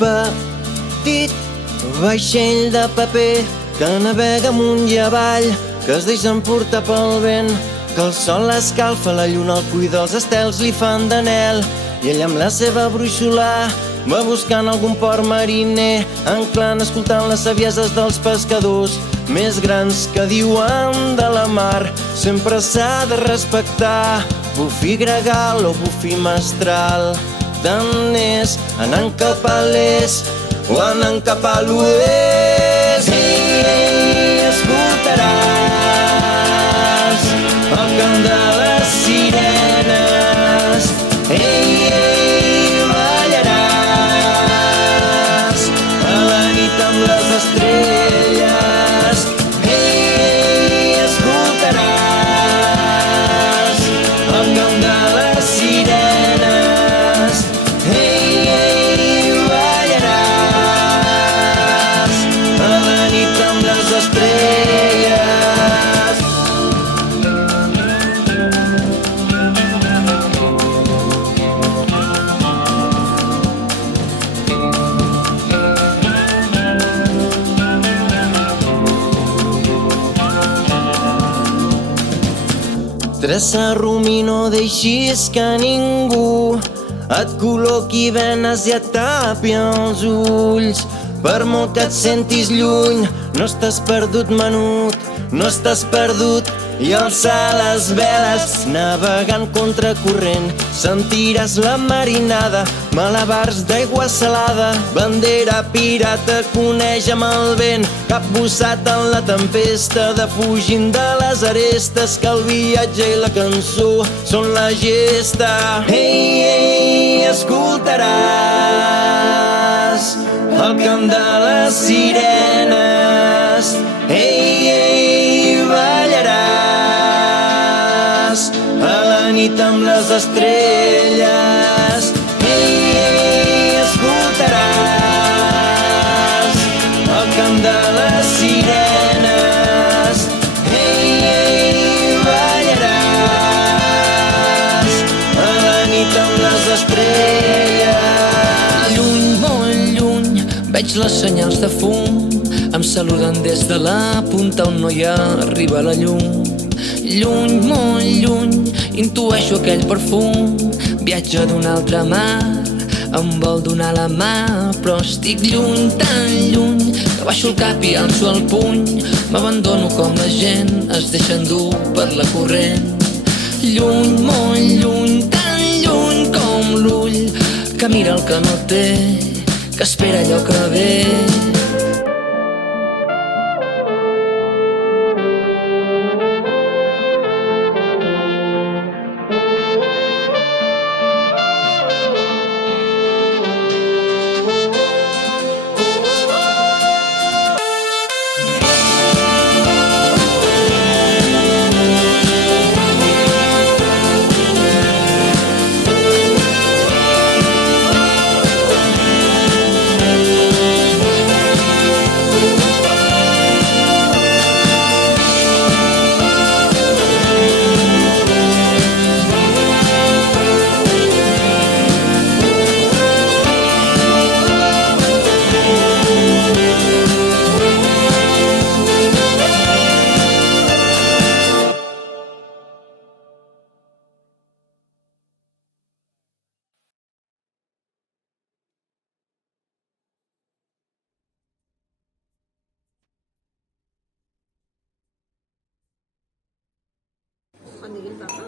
petit vaixell de paper que navega amunt i avall, que es deixa emportar pel vent, que el sol l'escalfa, la lluna el cuida, els estels li fan d'anel, i ell amb la seva brúixola va buscant algun port mariner, anclant, escoltant les savieses dels pescadors més grans que diuen de la mar sempre s'ha de respectar. Bufí gregal o bufí mestral, tant és anant cap a l'est o anant cap a l'oest. Ei, escoltaràs el cant de les sirenes. Ei, ballaràs a la nit amb les estrelles. Ei, escoltaràs el cant de les sirenes. Ei, ballaràs a la nit amb les estrelles. Traça rumi, no deixis que ningú et col·loqui venes i et tapi els ulls. Per molt que et sentis lluny, no estàs perdut, menut, no estàs perdut. I alçar les veles, navegant contracorrent, sentiràs la marinada, malabars d'aigua salada. Bandera pirata, coneix amb el vent, capbussat en la tempesta, defugint de les arestes, que el viatge i la cançó són la gesta. Ei, ei, escoltaràs el cant de les sirenes. Ei, ei, ballaràs a la nit amb les estrelles. Ei, ei, escoltaràs el cant de les sirenes. Ei, ei, ballaràs a la nit amb les estrelles. Lluny, molt lluny, veig les senyals de fum, em saluden des de la punta on no hi arriba la llum. Lluny, molt lluny, intueixo aquell perfum, viatge d'un altre mar, em vol donar la mà, però estic lluny, tan lluny, que baixo el cap i alço el puny, m'abandono com la gent, es deixa endur per la corrent. Lluny, molt lluny, tan lluny com l'ull que mira el que no té, que espera allò que ve. Quan diguin papa.